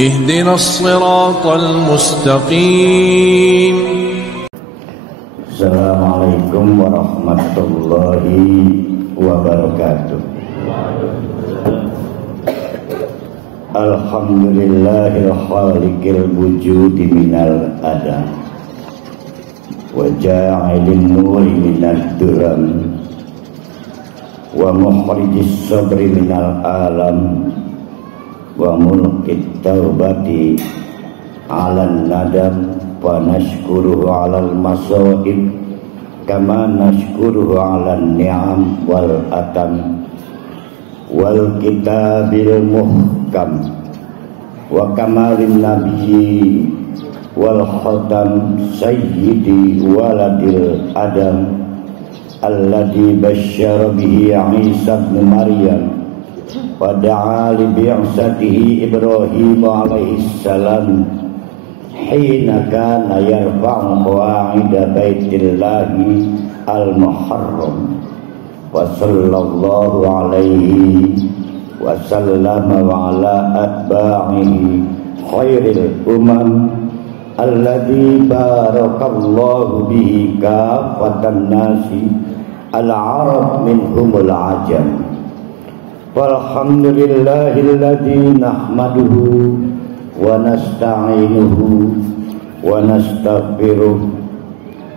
اهدنا الصراط المستقيم. Assalamualaikum warahmatullahi wabarakatuh. Alhamdulillahil khaliqil wujudi minal adam wa ja'ilin nuri minad duram wa mukhrijis sabri minal alam wa mulkit taubati alan nadam wa nashkuruhu alal masaib kama nashkuruhu alan ni'am wal atam wal kitabil muhkam wa kamalin nabiyyi wal khatam sayyidi waladil adam alladhi basyara bihi Isa ibn Maryam wa da'a li bi'satihi Ibrahim alaihi salam hina kana yarfa'u qawa'ida baitillahi al-muharram wa sallallahu alaihi wa sallama wa ala atba'ihi khairil umam alladhi barakallahu bihi kafatan nasi al-arab minhumul ajam. Walhamdulillahilladzi nahmaduhu wa nasta'inuhu wa nastaghfiruh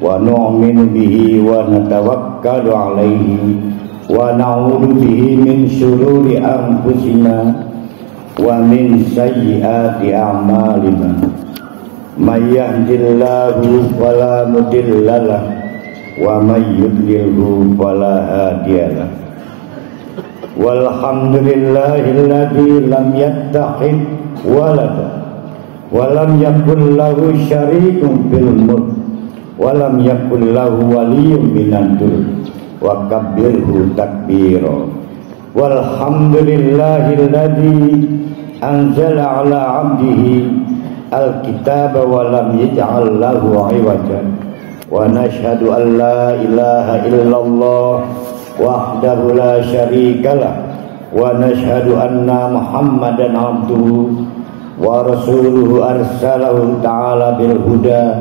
wa nu'minu bihi wa natawakkalu alaihi wa na'udzu bihi min syururi anfusina wa min sayyiati a'malina. May yahdihillahu fala mudilla lahu wa may yudlilhu fala hadiyalah. Walhamdulillahilladzi lam yattakhidh walada wa lam yakul lahu syarikun fil mulk wa lam yakul lahu waliyyun minad dhul wa kabbirhu takbira. Walhamdulillahilladzi anzala ala 'abdihi al-kitaba wa lam yaj'al lahu 'iwajan wa nashhadu an la ilaha illallah wahdahu la syarikalah wa nashhadu anna Muhammadan abduhu wa rasuluhu arsalahu ta'ala bil huda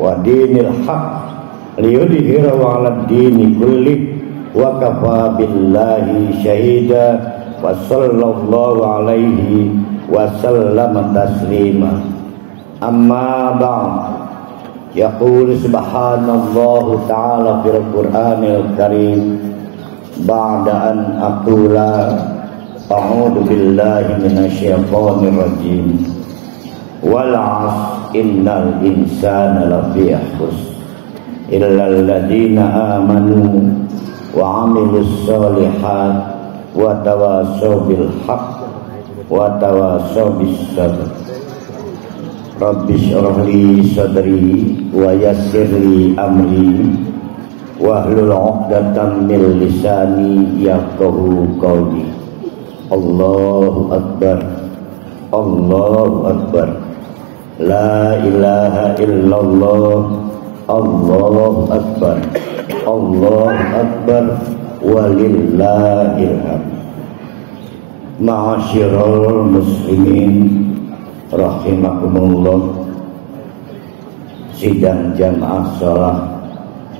wa dinil haq liyudhhirahu 'alad dini kullih wa kafa billahi syahida wa sallallahu alaihi wa sallama taslima. Amma ba'd, yaqulu subhanallahu ta'ala fil qur'anil karim ba'da an aqula a'udzu billahi minasyaitonir rajim wal 'asr innal insana lafi khusr illal ladzina amanu wa 'amilus sholihat wa tawassaw bil haqq wa tawassaw bis sabr. Rabbi shrah li sadri wa yassir li amri wahlul 'uqdatam min lisani yafqahu qawli. Allahu akbar, Allahu akbar, la ilaha illallah, Allahu akbar, Allahu akbar, walillahil hamd. Ma'asyiral muslimin rahimakumullah, sidang jamaah shalah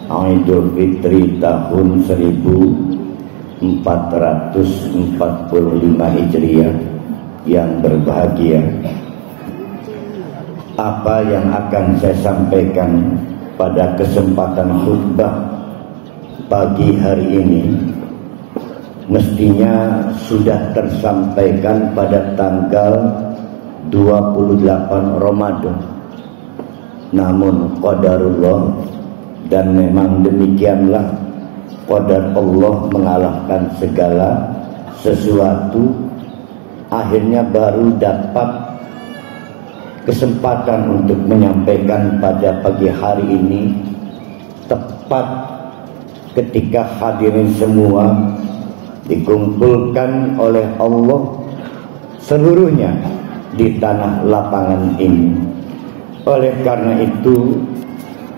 Idul Fitri tahun 1445 Hijriah yang berbahagia. Apa yang akan saya sampaikan pada kesempatan khutbah pagi hari ini mestinya sudah tersampaikan pada tanggal 28 Ramadan. Namun qadarullah, dan memang demikianlah qadar Allah mengalahkan segala sesuatu, akhirnya baru dapat kesempatan untuk menyampaikan pada pagi hari ini, tepat ketika hadirin semua dikumpulkan oleh Allah seluruhnya di tanah lapangan ini. Oleh karena itu,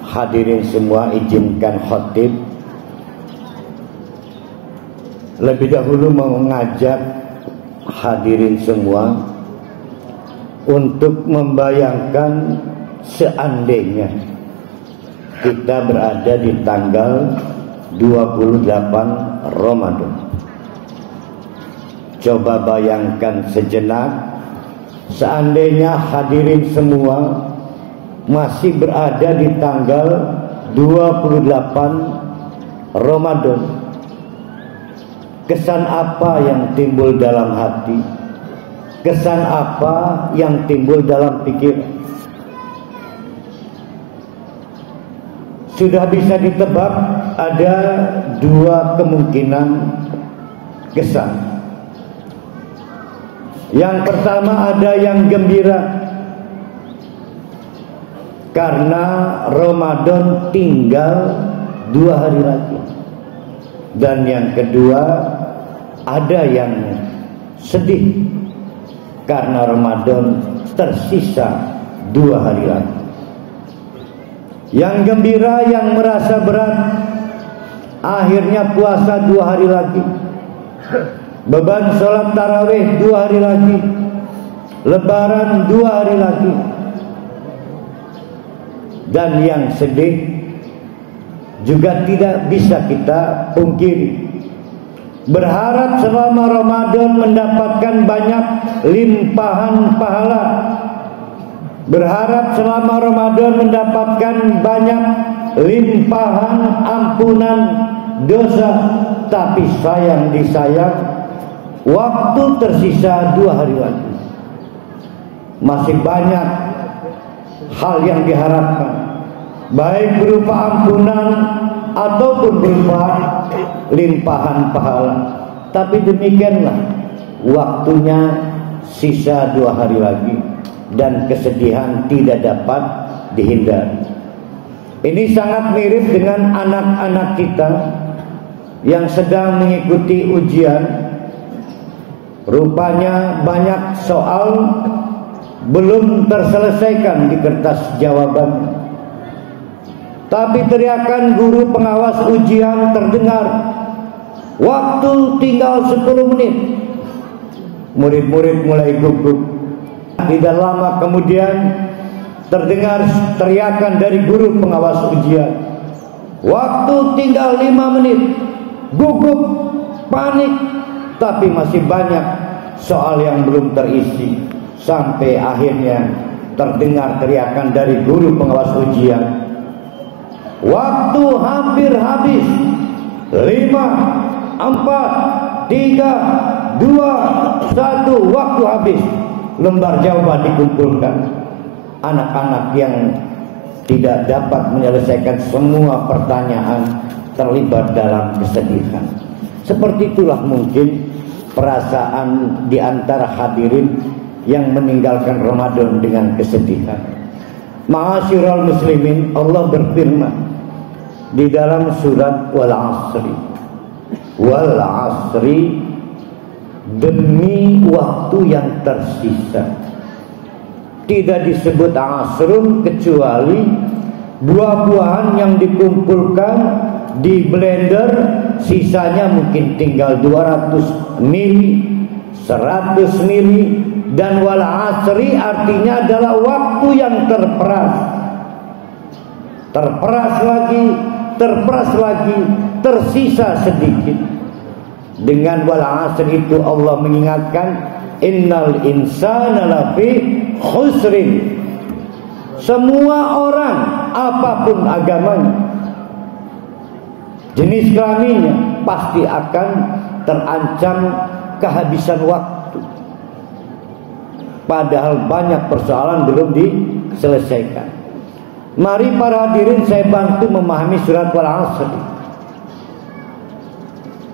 hadirin semua izinkan khatib lebih dahulu mengajak hadirin semua untuk membayangkan seandainya kita berada di tanggal 28 Ramadan. Coba bayangkan sejenak, seandainya hadirin semua masih berada di tanggal 28 Ramadan, kesan apa yang timbul dalam hati? Kesan apa yang timbul dalam pikiran? Sudah bisa ditebak ada dua kemungkinan kesan. Yang pertama, ada yang gembira karena Ramadan tinggal 2 hari lagi. Dan yang kedua, ada yang sedih karena Ramadan tersisa 2 hari lagi. Yang gembira, yang merasa berat, akhirnya puasa 2 hari lagi. Beban sholat tarawih 2 hari lagi. Lebaran 2 hari lagi. Dan yang sedih juga tidak bisa kita pungkiri, berharap selama Ramadan mendapatkan banyak limpahan pahala, berharap selama Ramadan mendapatkan banyak limpahan ampunan dosa. Tapi sayang disayang, waktu tersisa 2 hari lagi. Masih banyak hal yang diharapkan, baik berupa ampunan ataupun berupa limpahan pahala. Tapi demikianlah, waktunya sisa 2 hari lagi dan kesedihan tidak dapat dihindari. Ini sangat mirip dengan anak-anak kita yang sedang mengikuti ujian. Rupanya banyak soal belum terselesaikan di kertas jawaban. Tapi teriakan guru pengawas ujian terdengar, waktu tinggal 10 menit. Murid-murid mulai gugup. Tidak lama kemudian terdengar teriakan dari guru pengawas ujian, waktu tinggal 5 menit. Gugup, panik, tapi masih banyak soal yang belum terisi. Sampai akhirnya terdengar teriakan dari guru pengawas ujian, waktu hampir habis. 5, 4, 3, 2, 1, waktu habis. Lembar jawaban dikumpulkan. Anak-anak yang tidak dapat menyelesaikan semua pertanyaan terlibat dalam kesedihan. Seperti itulah mungkin perasaan di antara hadirin yang meninggalkan Ramadan dengan kesedihan. Ma'asyiral muslimin, Allah berfirman di dalam surat Wal Asri, Wal Asri, demi waktu yang tersisa. Tidak disebut asrun kecuali buah-buahan yang dikumpulkan di blender, sisanya mungkin tinggal 200 mili, 100 mili. Dan wal asri artinya adalah waktu yang terperas. Terperas lagi, tersisa sedikit. Dengan wal asri itu Allah mengingatkan, innal insana lafi khusrin. Semua orang, apapun agamanya, jenis kelaminnya, pasti akan terancam kehabisan waktu. Padahal banyak persoalan belum diselesaikan. Mari para hadirin saya bantu memahami surat Wal Asr.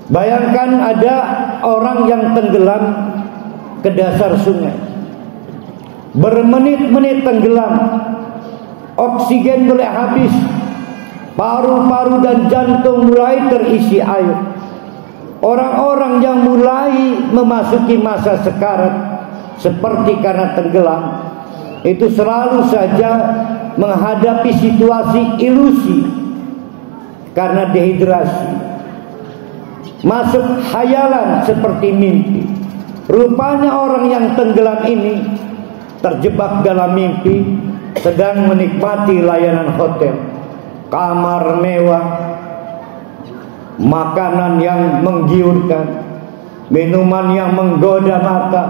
Bayangkan ada orang yang tenggelam ke dasar sungai, bermenit-menit tenggelam, oksigen mulai habis, paru-paru dan jantung mulai terisi air. Orang-orang yang mulai memasuki masa sekarat, seperti karena tenggelam, itu selalu saja menghadapi situasi ilusi karena dehidrasi, masuk khayalan seperti mimpi. Rupanya orang yang tenggelam ini terjebak dalam mimpi, sedang menikmati layanan hotel, kamar mewah, makanan yang menggiurkan, minuman yang menggoda mata,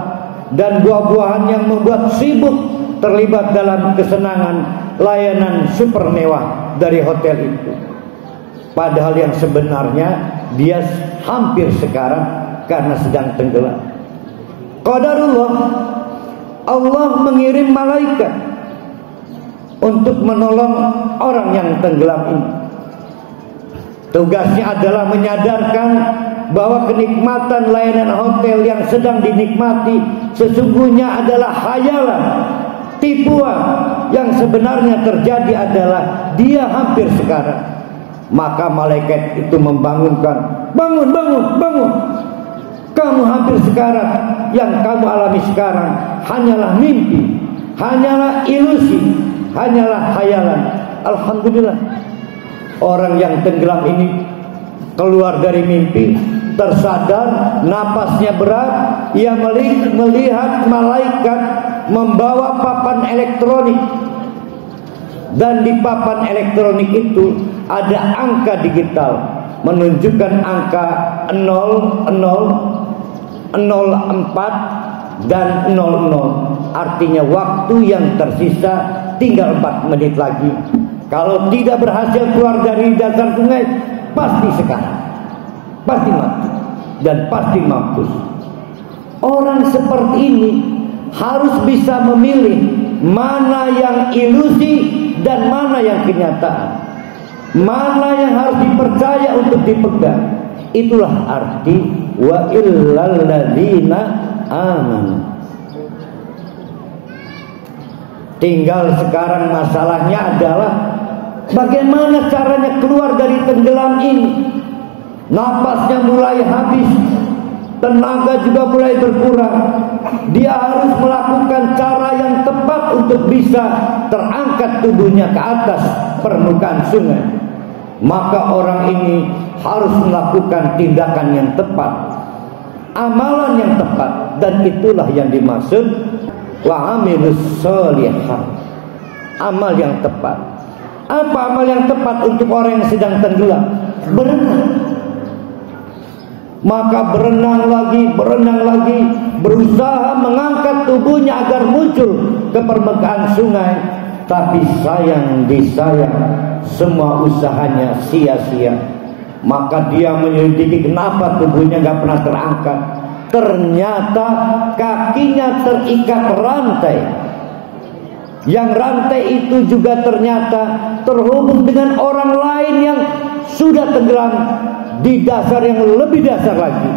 dan buah-buahan yang membuat sibuk terlibat dalam kesenangan layanan super mewah dari hotel itu. Padahal yang sebenarnya dia hampir sekarat karena sedang tenggelam. Qadarullah, Allah mengirim malaikat untuk menolong orang yang tenggelam ini. Tugasnya adalah menyadarkan bahwa kenikmatan layanan hotel yang sedang dinikmati sesungguhnya adalah khayalan, tipuan. Yang sebenarnya terjadi adalah dia hampir sekarat. Maka malaikat itu membangunkan, bangun, bangun, bangun. Kamu hampir sekarat. Yang kamu alami sekarang hanyalah mimpi, hanyalah ilusi, hanyalah khayalan. Alhamdulillah, orang yang tenggelam ini keluar dari mimpi, tersadar, napasnya berat. Ia melihat malaikat membawa papan elektronik, dan di papan elektronik itu ada angka digital menunjukkan angka 00, 04 dan 00. Artinya waktu yang tersisa tinggal 4 menit lagi. Kalau tidak berhasil keluar dari dasar sungai, pasti sekarang, pasti mati, dan pasti mampus. Orang seperti ini harus bisa memilih mana yang ilusi dan mana yang kenyataan, mana yang harus dipercaya untuk dipegang. Itulah arti wa illal ladzina amanu. Tinggal sekarang masalahnya adalah bagaimana caranya keluar dari tenggelam ini. Napasnya mulai habis, tenaga juga mulai berkurang. Dia harus melakukan cara yang tepat untuk bisa terangkat tubuhnya ke atas permukaan sungai. Maka orang ini harus melakukan tindakan yang tepat, amalan yang tepat, dan itulah yang dimaksud wa amilus sholihah, amal yang tepat. Apa amal yang tepat untuk orang yang sedang tenggelam? Berenang. Maka berenang lagi, berusaha mengangkat tubuhnya agar muncul ke permukaan sungai. Tapi sayang disayang, semua usahanya sia-sia. Maka dia menyelidiki kenapa tubuhnya gak pernah terangkat. Ternyata kakinya terikat rantai. Yang rantai itu juga ternyata terhubung dengan orang lain yang sudah tenggelam di dasar yang lebih dasar lagi.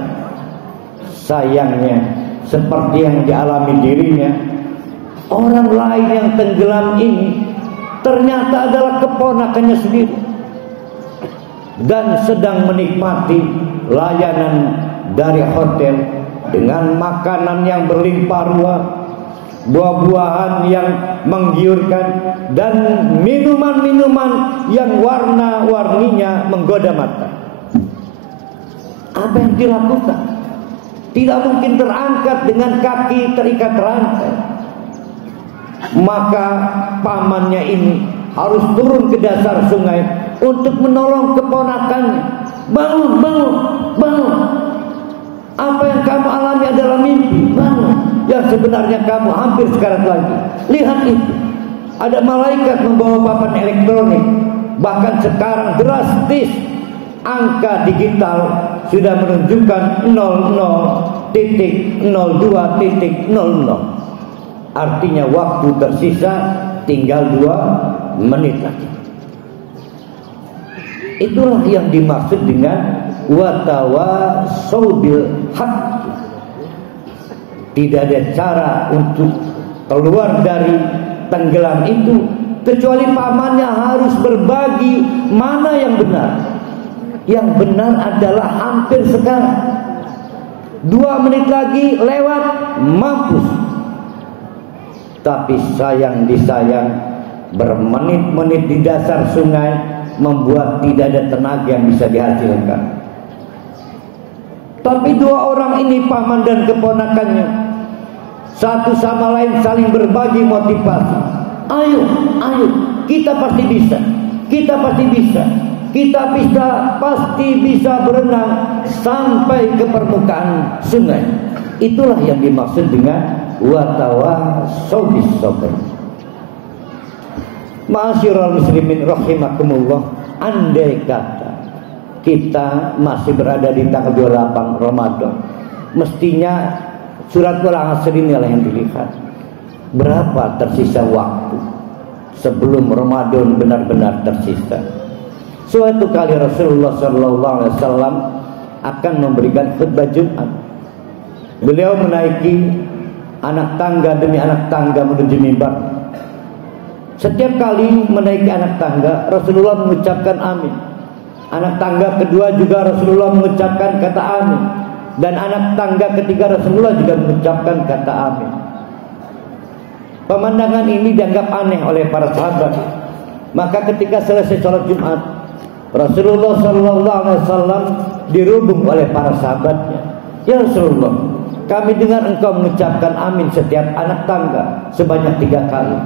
Sayangnya, seperti yang dialami dirinya, orang lain yang tenggelam ini ternyata adalah keponakannya sendiri, dan sedang menikmati layanan dari hotel dengan makanan yang berlimpah ruah, buah-buahan yang menggiurkan, dan minuman-minuman yang warna-warninya menggoda mata. Apa yang dilakukan? Tidak mungkin terangkat dengan kaki terikat rantai. Maka pamannya ini harus turun ke dasar sungai untuk menolong keponakannya. Bangun, bangun, bangun. Apa yang kamu alami adalah mimpi. Bangun. Yang sebenarnya kamu hampir sekarat lagi. Lihat itu. Ada malaikat membawa papan elektronik. Bahkan sekarang drastis, angka digital sudah menunjukkan 00.02.00. Artinya waktu tersisa tinggal 2 menit lagi. Itulah yang dimaksud dengan watawasau bil haqq. Tidak ada cara untuk keluar dari tenggelam itu kecuali pamannya harus berbagi mana yang benar. Yang benar adalah hampir sekarang. 2 menit lagi lewat, mampus. Tapi sayang disayang, bermenit-menit di dasar sungai membuat tidak ada tenaga yang bisa dihasilkan. Tapi 2 orang ini, paman dan keponakannya, satu sama lain saling berbagi motivasi. Ayo, kita pasti bisa. Kita pasti bisa berenang sampai ke permukaan sungai. Itulah yang dimaksud dengan watawasau bis sabr. Ma'asyiral muslimin rahimakumullah, andai kata kita masih berada di tanggal 28 Ramadan, mestinya surat Al-Asr inilah yang dilihat. Berapa tersisa waktu sebelum Ramadan benar-benar tersisa? Suatu kali Rasulullah SAW akan memberikan khutbah Jumat. Beliau menaiki anak tangga demi anak tangga menuju mimbar. Setiap kali menaiki anak tangga, Rasulullah mengucapkan amin. Anak tangga kedua juga Rasulullah mengucapkan kata amin. Dan anak tangga ketiga Rasulullah juga mengucapkan kata amin. Pemandangan ini dianggap aneh oleh para sahabat. Maka ketika selesai sholat Jumat, Rasulullah SAW dirubung oleh para sahabatnya. Ya Rasulullah, kami dengar engkau mengucapkan amin setiap anak tangga sebanyak 3 kali.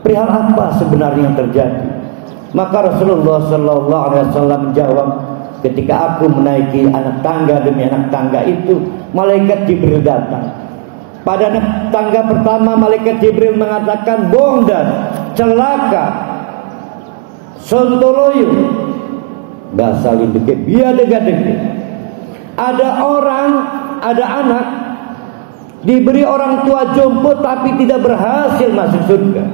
Perihal apa sebenarnya yang terjadi? Maka Rasulullah SAW menjawab, ketika aku menaiki anak tangga demi anak tangga itu, malaikat Jibril datang. Pada anak tangga pertama, malaikat Jibril mengatakan bondan, celaka, sontoloyo, bahasa linduknya biadega-dega. Ada orang, ada anak diberi orang tua jompo tapi tidak berhasil masuk surga.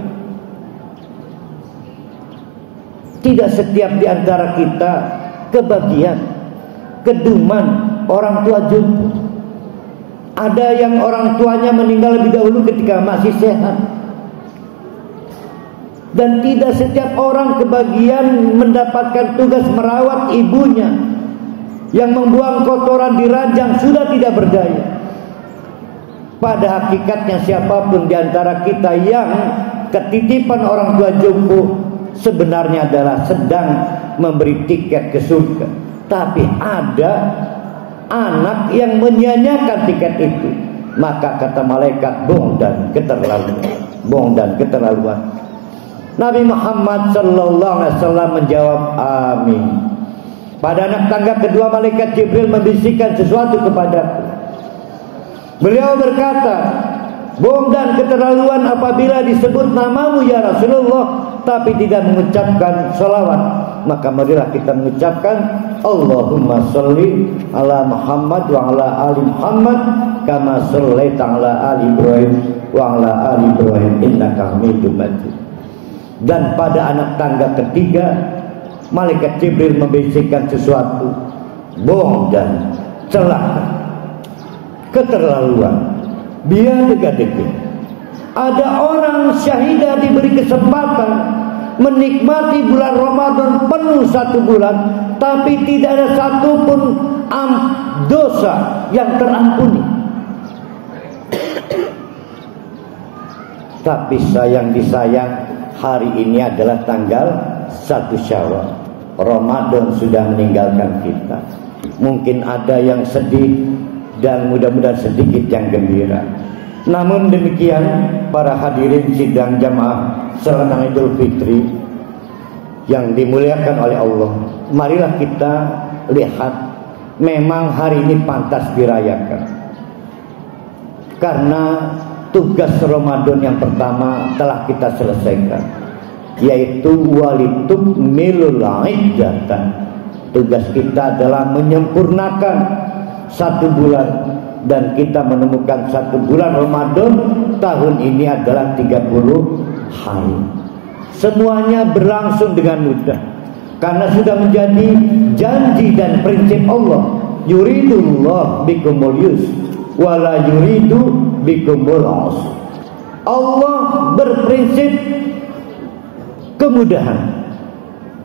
Tidak setiap di antara kita kebagian, keduman orang tua jompo. Ada yang orang tuanya meninggal lebih dahulu ketika masih sehat. Dan tidak setiap orang kebagian mendapatkan tugas merawat ibunya yang membuang kotoran di ranjang sudah tidak berdaya. Pada hakikatnya siapapun di antara kita yang ketitipan orang tua jompo sebenarnya adalah sedang memberi tiket ke surga. Tapi ada anak yang menyia-nyiakan tiket itu. Maka kata malaikat, bohong dan keterlaluan. Nabi Muhammad SAW menjawab amin. Pada anak tangga kedua, malaikat Jibril membisikkan sesuatu kepadaku. Beliau berkata, bohong dan keterlaluan apabila disebut namamu ya Rasulullah tapi tidak mengucapkan sholawat. Maka marilah kita mengucapkan Allahumma sholli ala Muhammad wa ala ali Muhammad kama shollaita ala ali Ibrahim wa ala ali Ibrahim innaka Hamidum Majid. Dan pada anak tangga ketiga, malaikat Jibril membisikkan sesuatu, bohong dan celaka, keterlaluan, biadega-dega. Ada orang syahidah diberi kesempatan menikmati bulan Ramadan penuh 1 bulan, tapi tidak ada satupun dosa yang terampuni. Tapi sayang disayang, hari ini adalah tanggal 1 Syawal. Ramadan sudah meninggalkan kita. Mungkin ada yang sedih dan mudah-mudahan sedikit yang gembira. Namun demikian, para hadirin sidang jamaah Serenang Idul Fitri yang dimuliakan oleh Allah, marilah kita lihat, memang hari ini pantas dirayakan. Karena tugas Ramadan yang pertama telah kita selesaikan, yaitu walitukmilul iddatan. Tugas kita adalah menyempurnakan 1 bulan. Dan kita menemukan 1 bulan Ramadan tahun ini adalah 30 hari. Semuanya berlangsung dengan mudah karena sudah menjadi janji dan prinsip Allah. Yuridullah bikumul yusr wala yuridu bikumul usr. Allah berprinsip kemudahan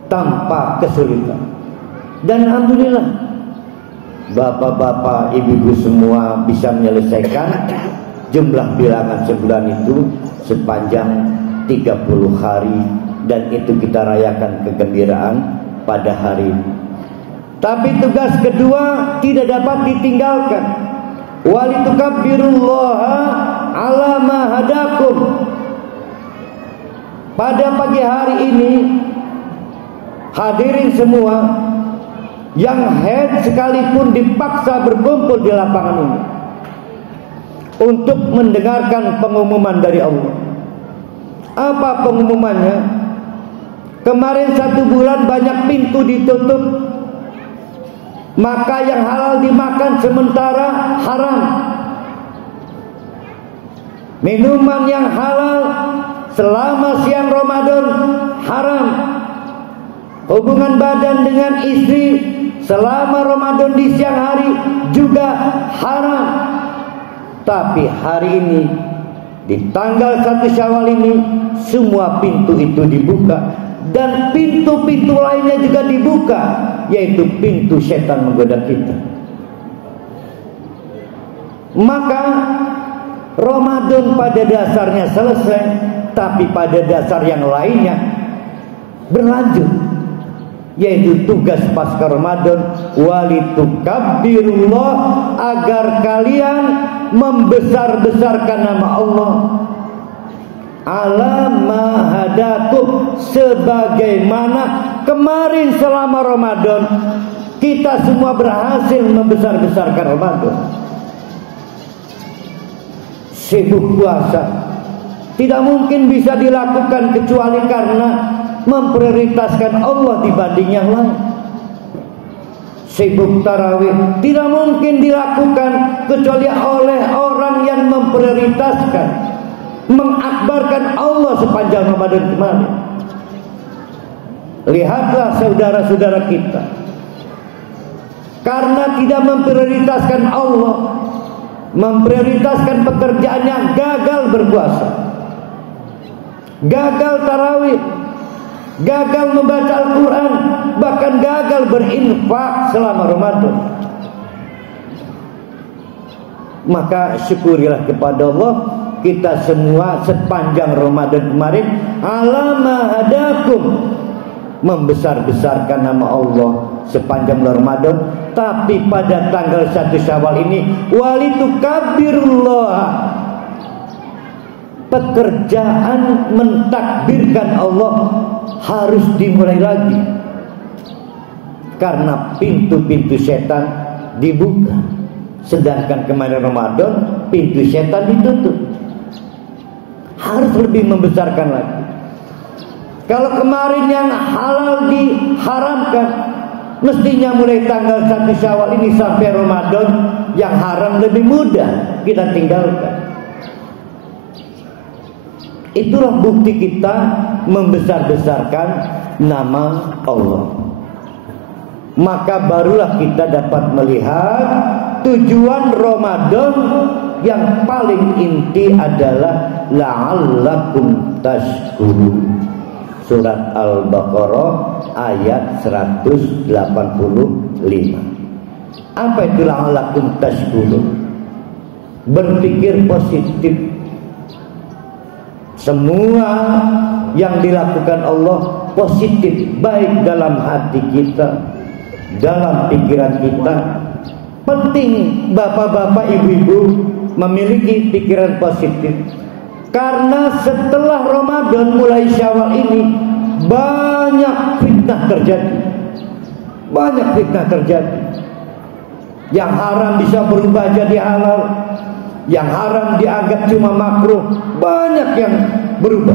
tanpa kesulitan. Dan alhamdulillah bapak-bapak, ibu-ibu semua bisa menyelesaikan jumlah bilangan sebulan itu sepanjang 30 hari. Dan itu kita rayakan kegembiraan pada hari ini. Tapi tugas kedua tidak dapat ditinggalkan. Walitukabbirullaha ala ma hadakum. Pada pagi hari ini hadirin semua yang haid sekalipun dipaksa berkumpul di lapangan ini untuk mendengarkan pengumuman dari Allah. Apa pengumumannya? Kemarin 1 bulan banyak pintu ditutup, maka yang halal dimakan sementara haram. Minuman yang halal selama siang Ramadan haram. Hubungan badan dengan istri selama Ramadan di siang hari juga haram. Tapi hari ini di tanggal 1 Syawal ini semua pintu itu dibuka, dan pintu-pintu lainnya juga dibuka, yaitu pintu setan menggoda kita. Maka Ramadan pada dasarnya selesai, tapi pada dasar yang lainnya berlanjut, yaitu tugas pasca Ramadan, walitukabbirullah, agar kalian membesar-besarkan nama Allah, ala ma hadakum, sebagaimana kemarin selama Ramadan kita semua berhasil membesar-besarkan Ramadan. Sibuk puasa tidak mungkin bisa dilakukan kecuali karena memprioritaskan Allah dibanding yang lain. Sibuk tarawih tidak mungkin dilakukan kecuali oleh orang yang memprioritaskan, mengakbarkan Allah sepanjang Ramadan kemarin. Lihatlah saudara-saudara kita, karena tidak memprioritaskan Allah, memprioritaskan pekerjaannya, gagal berpuasa, gagal tarawih, gagal membaca Al-Quran, bahkan gagal berinfak selama Ramadan. Maka syukurilah kepada Allah, kita semua sepanjang Ramadan kemarin ala ma hadakum, membesar-besarkan nama Allah sepanjang Ramadan. Tapi pada tanggal 1 Syawal ini walitukabbirullah, pekerjaan mentakbirkan Allah harus dimulai lagi, karena pintu-pintu setan dibuka, sedangkan kemarin Ramadan pintu setan ditutup. Harus lebih membesarkan lagi. Kalau kemarin yang halal diharamkan, mestinya mulai tanggal 1 Syawal ini sampai Ramadan yang haram lebih mudah kita tinggalkan. Itulah bukti kita membesar-besarkan nama Allah. Maka barulah kita dapat melihat tujuan Ramadan yang paling inti adalah la'allakum tashkurun. Surat Al-Baqarah ayat 185. Apa itu la'allakum tashkurun? Berpikir positif. Semua yang dilakukan Allah positif, baik dalam hati kita, dalam pikiran kita. Penting bapak-bapak, ibu-ibu memiliki pikiran positif, karena setelah Ramadan mulai Syawal ini banyak fitnah terjadi. Banyak fitnah terjadi. Yang haram bisa berubah jadi halal, yang haram dianggap cuma makruh, banyak yang berubah.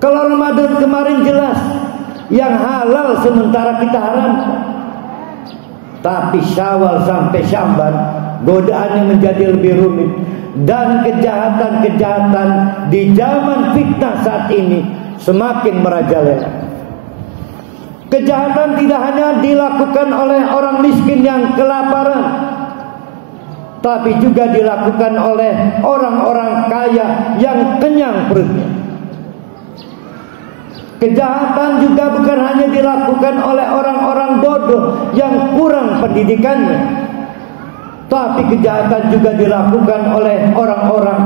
Kalau Ramadan kemarin jelas yang halal sementara kita haram, tapi Syawal sampai Syamban godaannya menjadi lebih rumit, dan kejahatan-kejahatan di zaman fitnah saat ini semakin merajalela. Kejahatan tidak hanya dilakukan oleh orang miskin yang kelaparan, tapi juga dilakukan oleh orang-orang kaya yang kenyang perutnya. Kejahatan juga bukan hanya dilakukan oleh orang-orang bodoh yang kurang pendidikannya, tapi kejahatan juga dilakukan oleh orang-orang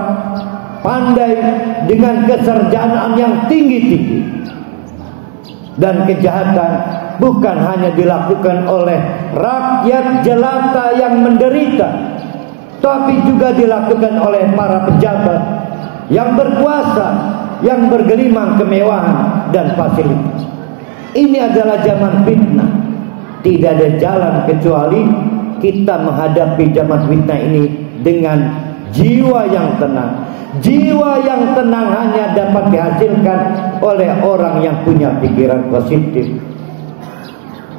pandai dengan kesarjanaan yang tinggi-tinggi. Dan kejahatan bukan hanya dilakukan oleh rakyat jelata yang menderita, tapi juga dilakukan oleh para pejabat yang berkuasa, yang bergelimang kemewahan dan fasilitas. Ini adalah zaman fitnah. Tidak ada jalan kecuali kita menghadapi zaman fitnah ini dengan jiwa yang tenang. Jiwa yang tenang hanya dapat dihasilkan oleh orang yang punya pikiran positif,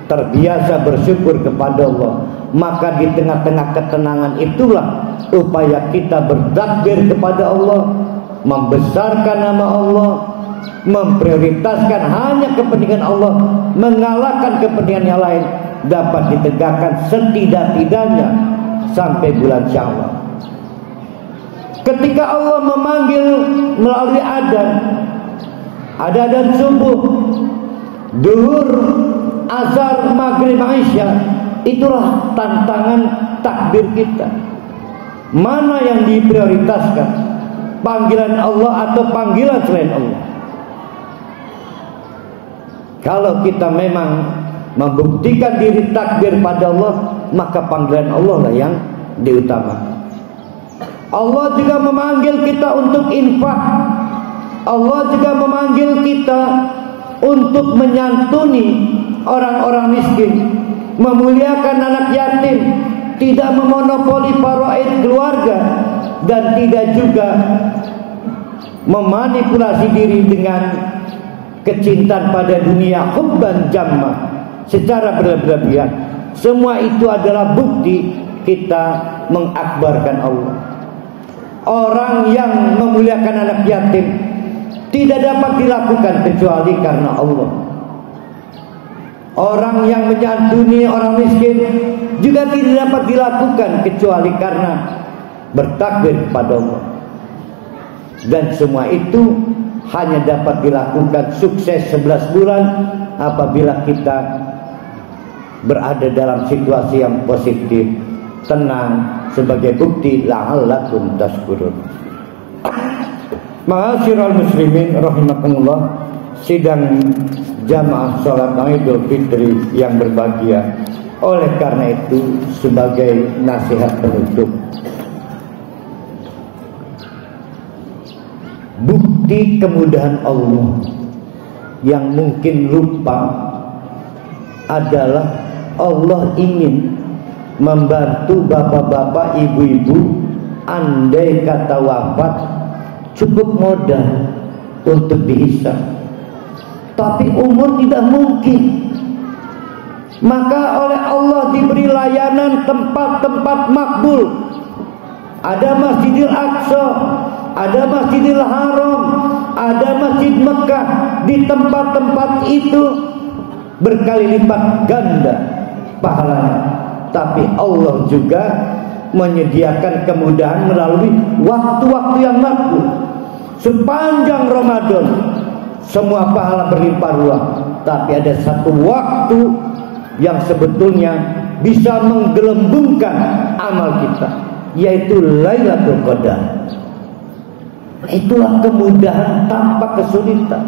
terbiasa bersyukur kepada Allah. Maka di tengah-tengah ketenangan itulah upaya kita bertakbir kepada Allah, membesarkan nama Allah, memprioritaskan hanya kepentingan Allah, mengalahkan kepentingan yang lain, dapat ditegakkan setidak-tidaknya sampai bulan Syawal. Ketika Allah memanggil melalui adzan subuh, duhur, azhar, maghrib, isya, itulah tantangan takbir kita. Mana yang diprioritaskan? Panggilan Allah atau panggilan selain Allah? Kalau kita memang membuktikan diri takbir pada Allah, maka panggilan Allah lah yang diutamakan. Allah juga memanggil kita untuk infak. Allah juga memanggil kita untuk menyantuni orang-orang miskin, memuliakan anak yatim, tidak memonopoli faraid keluarga, dan tidak juga memanipulasi diri dengan kecintaan pada dunia, hubban jamma, secara berlebihan. Semua itu adalah bukti kita mengakbarkan Allah. Orang yang memuliakan anak yatim tidak dapat dilakukan kecuali karena Allah. Orang yang menyantuni orang miskin juga tidak dapat dilakukan kecuali karena bertakbir kepada Allah. Dan semua itu hanya dapat dilakukan sukses 11 bulan apabila kita berada dalam situasi yang positif, tenang, sebagai bukti la'allakum tashkurun. Ma'asyiral muslimin rahimakumullah, sidang jamaah salat Idul Fitri yang berbahagia. Oleh karena itu, sebagai nasihat penutup, bukti kemudahan Allah yang mungkin lupa adalah Allah ingin membantu bapak-bapak, ibu-ibu, andai kata wafat cukup modal untuk dihisab, tapi umur tidak mungkin. Maka oleh Allah diberi layanan tempat-tempat makbul. Ada Masjidil Aqsa, ada Masjidil Haram, ada Masjid Mekah. Di tempat-tempat itu berkali lipat ganda pahalanya. Tapi Allah juga menyediakan kemudahan melalui waktu-waktu yang makbul. Sepanjang Ramadan semua pahala berlimpah ruah. Tapi ada satu waktu yang sebetulnya bisa menggelembungkan amal kita, yaitu Lailatul Qadar. Itulah kemudahan tanpa kesulitan.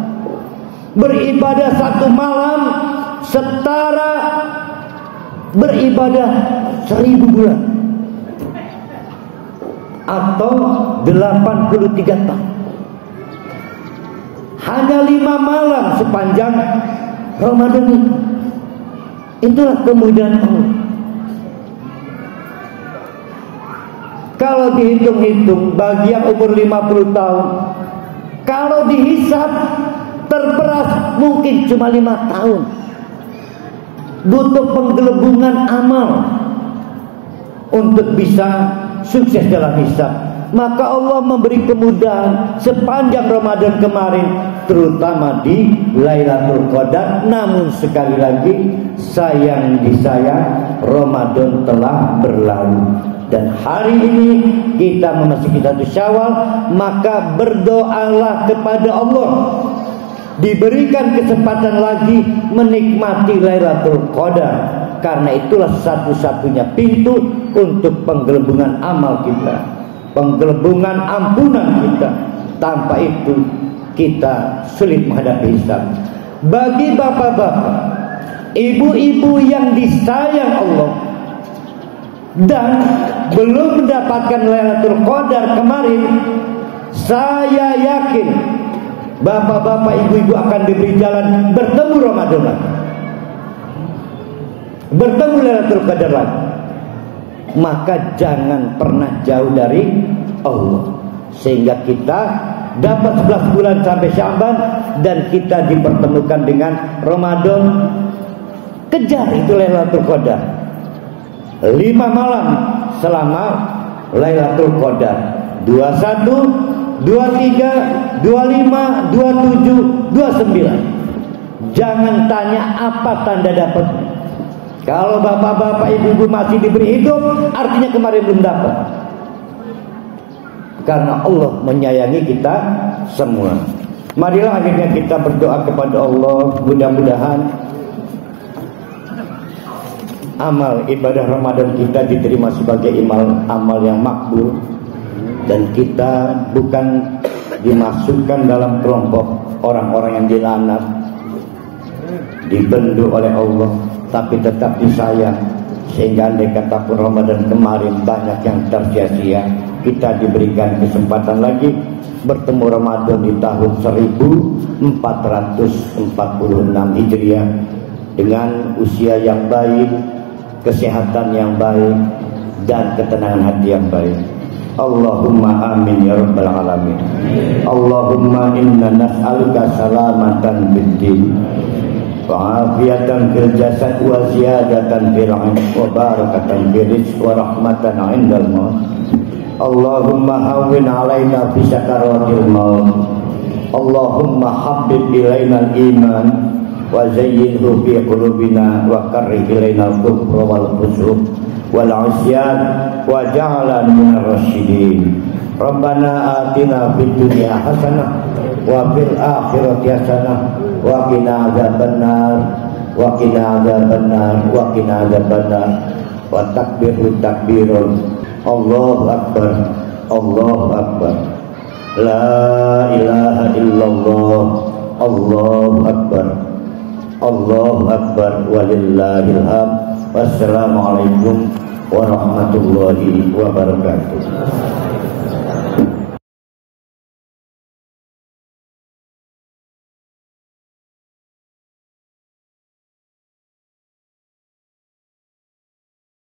Beribadah satu malam setara beribadah 1000 bulan atau 83 tahun. Hanya 5 malam sepanjang Ramadan ini. Itulah kemudahan Allah. Kalau dihitung-hitung bagi yang umur 50 tahun, kalau dihisab terperas mungkin cuma 5 tahun. Butuh penggelembungan amal untuk bisa sukses dalam hisab. Maka Allah memberi kemudahan sepanjang Ramadan kemarin, terutama di Lailatul Qadar. Namun sekali lagi, sayang disayang, Ramadan telah berlalu. Dan hari ini kita memasuki 1 Syawal, maka berdoalah kepada Allah, diberikan kesempatan lagi menikmati Lailatul Qadar, karena itulah satu-satunya pintu untuk penggelembungan amal kita, penggelembungan ampunan kita. Tanpa itu kita sulit menghadapi hisab. Bagi bapak-bapak, ibu-ibu yang disayang Allah, dan belum mendapatkan Lailatul Qadar kemarin, saya yakin bapak-bapak, ibu-ibu akan diberi jalan bertemu Ramadan lagi, bertemu Lailatul Qadar lagi. Maka jangan pernah jauh dari Allah, sehingga kita dapat 11 bulan sampai Sya'ban dan kita dipertemukan dengan Ramadan. Kejar itu Lailatul Qadar, 5 malam selama Lailatul Qadar, 21, 23, 25, 27, 29. Jangan tanya apa tanda dapat. Kalau bapak-bapak, ibu-ibu masih diberi hidup, artinya kemarin belum dapat. Karena Allah menyayangi kita semua. Marilah akhirnya kita berdoa kepada Allah, mudah-mudahan amal ibadah Ramadan kita diterima sebagai amal yang makbul, dan kita bukan dimasukkan dalam kelompok orang-orang yang dilaknat, dibendu oleh Allah, tapi tetap disayang. Sehingga andai kata pun Ramadan kemarin banyak yang tersia-sia, kita diberikan kesempatan lagi bertemu Ramadan di tahun 1446 Hijriah dengan usia yang baik, kesehatan yang baik, dan ketenangan hati yang baik. Allahumma amin ya rabbal alamin. Allahumma inna nas'aluka salamatan bid-din wa afiyatan fil jasad wa ziyadatan fil ilm wa barakatan fil rizq wa rahmatan 'indal maut. Allahumma hawwin 'alaina fi sakaratil maut. Allahumma habbib ilaina al-iman wa zayyinhu fi qulubina wa karrih ilaina al-kufra wal fusuq wal 'isyan wa ja'alna minar rasyidin. Rabbana atina fid dunya hasanah wa fil akhirati hasanah wa qina adzabannar wa qina adzabannar wa qina adzabannar wa takbiru takbirun. Allahu akbar, Allahu akbar, la ilaha illallah, Allahu akbar, Allahu akbar, walillahil hamd. Wassalamualaikum warahmatullahi wabarakatuh.